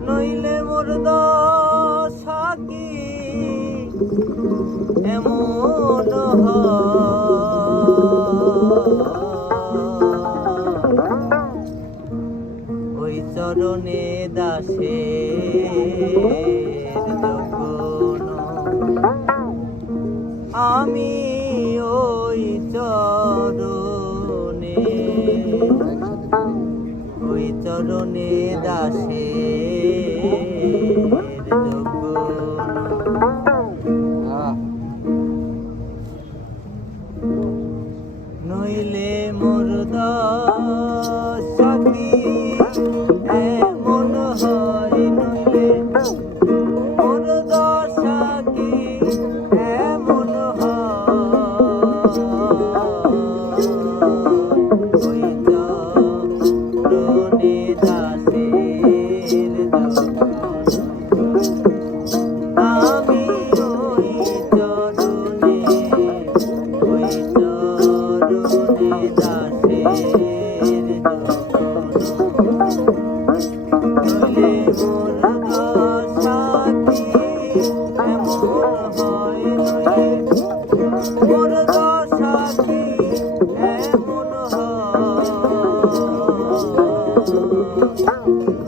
নইলে মোর দশা কি এমন ওই চরণে দাসের যখন আমি ওই চরণে দাসের নইলে মোর দশা কি এমন হয় নইলে মোর দশা কি এমন ওই চরণে দাসের আমি ওই চরণে দাসের নইলে মোর দশা কি এমন হয় নইলে মোর দশা কি এমন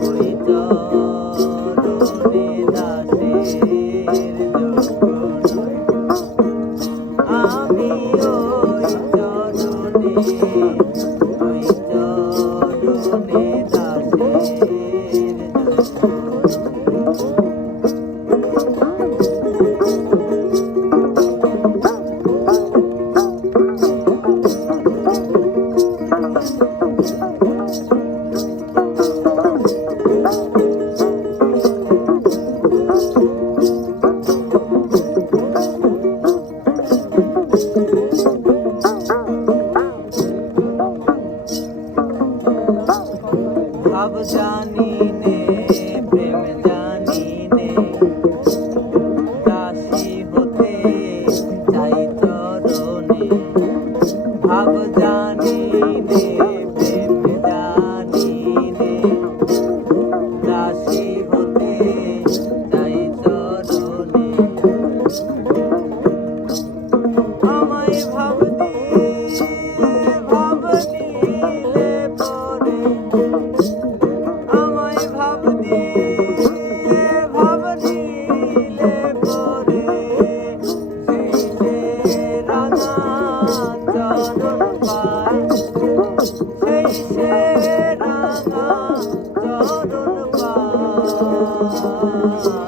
ওই চরণে দাসের আমি ওই চরণে ভাব জানি নে প্রেম জানি নে দাসী হতে চাই চরণে ভাব জানি নে প্রেম জানি নে দাসী হতে চাই চরণে আমায় ভাব নিলে পরে ভাব নিলে পরে সেই রাঙা চরণ পায় সেই রাঙা চরণ পায়